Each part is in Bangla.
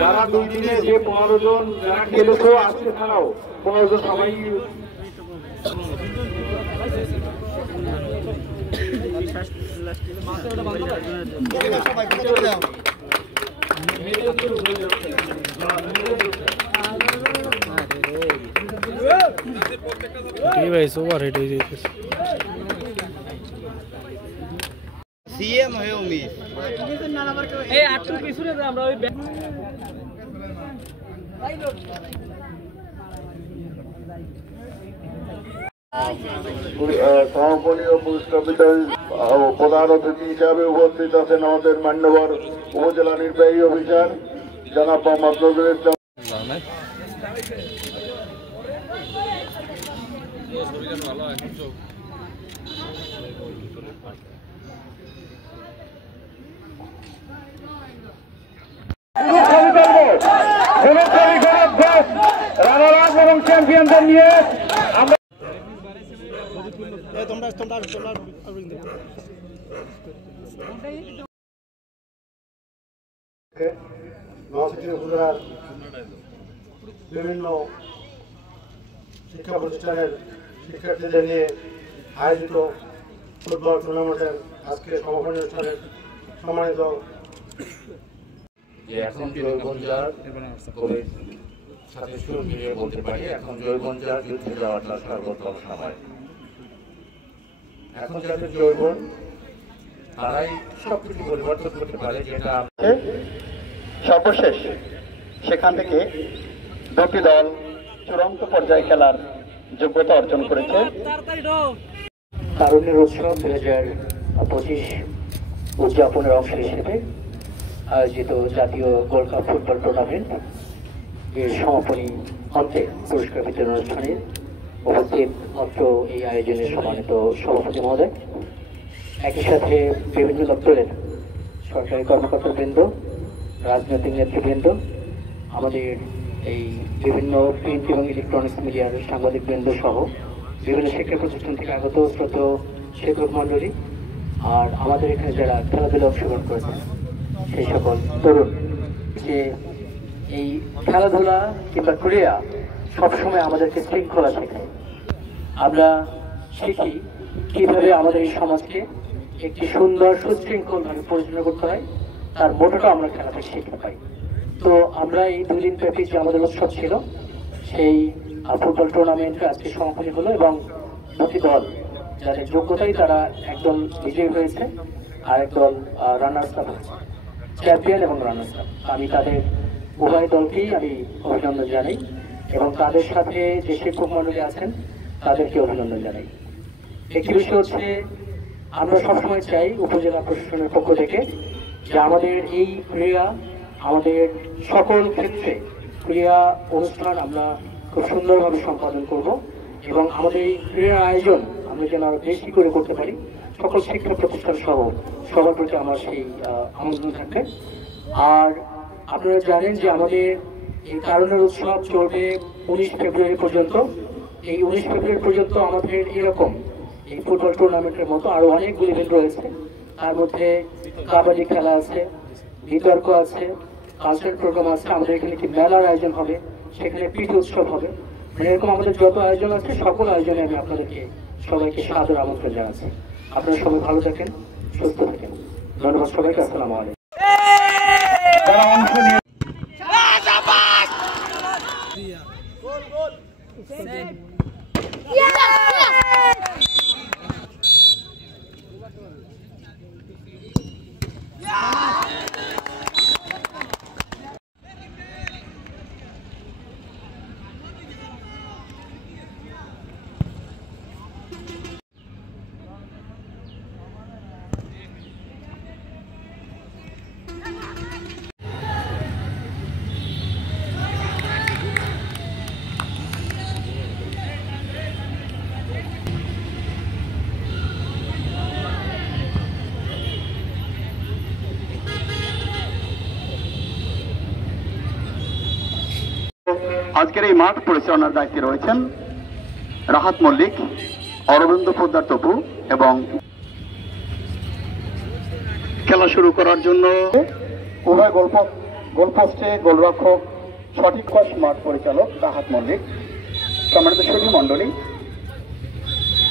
যারা 2 দিনে যে 15 জন যারা খেলেছো আজকে ছাড়াও 15 জন সবাই ডিভাইস ওভারহেড হয়ে যাইতেছে সিএম হয়ে উমিশ এই আটটু পিছনে আমরা ওই সমাপনী ও পুরস্কার বিতরণ প্রধান অতিথি হিসাবে উপস্থিত আছেন আমাদের মান্যবর উপজেলা নির্বাহী অফিসার জনাব মোহাম্মদ নজরুল ইসলাম। এবং চ্যাম্পিয়নদের নিয়ে আমরা বিভিন্ন শিক্ষা প্রতিষ্ঠানের শিক্ষার্থীদের নিয়ে আয়োজিত ফুটবল টুর্নামেন্টের আজকে সমাপনী অনুষ্ঠানের সম্মানিত যে এখন জয়গঞ্জার সাথে সুর মিলিয়ে বলতে পারি এখন জয়গঞ্জার যুদ্ধে যাওয়াটা সর্বোত্তম সময়। এখন যাদের জয়গণ তারাই সবকিছু পরিবর্তন করতে পারে, যেটা সর্বশেষ সেখান থেকে দুটি দল চূড়ান্ত পর্যায়ে খেলার যোগ্যতা অর্জন করেছে। তারুণ্যের উৎসব 2025 উদযাপনের অংশ হিসেবে আয়োজিত জাতীয় গোল্ড কাপ ফুটবল টুর্নামেন্ট এর সমাপনী অন্তে পুরস্কার বিতরণ অনুষ্ঠানে উপস্থিত অত্র এই আয়োজনের সম্মানিত সভাপতি মহোদয়, একই সাথে বিভিন্ন দপ্তরের সরকারি কর্মকর্তাবৃন্দ, রাজনৈতিক নেতৃবৃন্দ, আমাদের এই বিভিন্ন প্রিন্ট এবং ইলেকট্রনিক্স মিডিয়ার সাংবাদিকবৃন্দ সহ বিভিন্ন শিক্ষা প্রতিষ্ঠান থেকে আগত শ্রদ্ধেয় শিক্ষক মণ্ডলী, আর আমাদের এখানে যারা খেলাধুলা অংশগ্রহণ করেছেন সেই সকল তরুণ, যে এই খেলাধুলা কিংবা ক্রীড়া সবসময় আমাদেরকে শৃঙ্খলা শেখায়। আমরা শিখি কিভাবে আমাদের এই সমাজকে একটি সুন্দর সুশৃঙ্খলভাবে পরিচালনা করতে হয়, তার মোটোটা আমরা খেলা থেকে শিখতে পাই। তো আমরা এই 2 দিন ব্যাপী যে আমাদের উৎসব ছিল সেই ফুটবল টুর্নামেন্টে আজকে সমাপনী হলো এবং দুটি দল যাদের যোগ্যতাই তারা একদল বিজয়ী হয়েছে আর একদল রানার্স আপ হয়েছে, চ্যাম্পিয়ন এবং রানার্স আপ। আমি তাদের উভয় দলকেই আমি অভিনন্দন জানাই এবং তাদের সাথে যে শিক্ষক মণ্ডলী আছেন তাদেরকে অভিনন্দন জানাই। একটি বিষয় হচ্ছে আমরা সবসময় চাই উপজেলা প্রশাসনের পক্ষ থেকে যে আমাদের এই ক্রীড়া, আমাদের সকল ক্ষেত্রে ক্রীড়া অনুষ্ঠান আমরা খুব সুন্দরভাবে সম্পাদন করব এবং আমাদের এই ক্রীড়া আয়োজন আমরা যেন আরো বেশি করে করতে পারি। সকল শিক্ষা প্রতিষ্ঠান সহ সবার প্রতি আমার সেই আমন্ত্রণ থাকবে। আর আপনারা জানেন যে আমাদের এই তারুণ্যের উৎসব চলবে 19 ফেব্রুয়ারি পর্যন্ত। এই 19 ফেব্রুয়ারি পর্যন্ত আমাদের এরকম এই ফুটবল টুর্নামেন্টের মতো আরো অনেকগুলি ইভেন্ট রয়েছে। তার মধ্যে কাবাডি খেলা আছে, বিতর্ক আছে, কালচারাল প্রোগ্রাম আছে, আমাদের এখানে একটি মেলার আয়োজন হবে, সেখানে পিঠে উৎসব হবে। মানে এরকম আমাদের যত আয়োজন আছে সকল আয়োজনে আমি আপনাদেরকে সবাইকে সাদর আমন্ত্রণ জানাচ্ছি। আপনারা সবাই ভালো থাকেন, সুস্থ থাকেন। ধন্যবাদ সবাইকে। আসসালামু আলাইকুম। আজকের এই মাঠ পরিচালনার দায়িত্বে রয়েছেন রাহাত মল্লিক, অরবিন্দ পোদ্দার তপু এবং খেলা শুরু করার জন্য উভয় গোলপোস্টে গোলরক্ষক সঠিক পাস মাঠ পরিচালক রাহাত মল্লিক। সম্মানিত সুধী মণ্ডলী,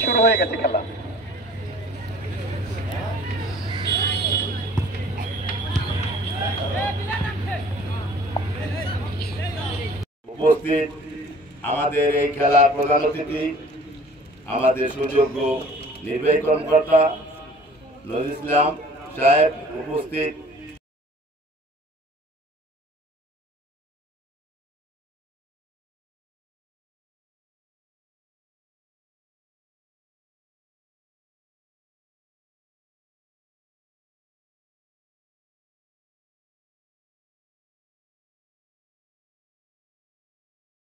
শুরু হয়ে গেছে খেলা। উপস্থিত আমাদের এই খেলার প্রধান অতিথি, আমাদের সুযোগ্য নির্বাহী কর্মকর্তা নজরুল ইসলাম সাহেব উপস্থিত,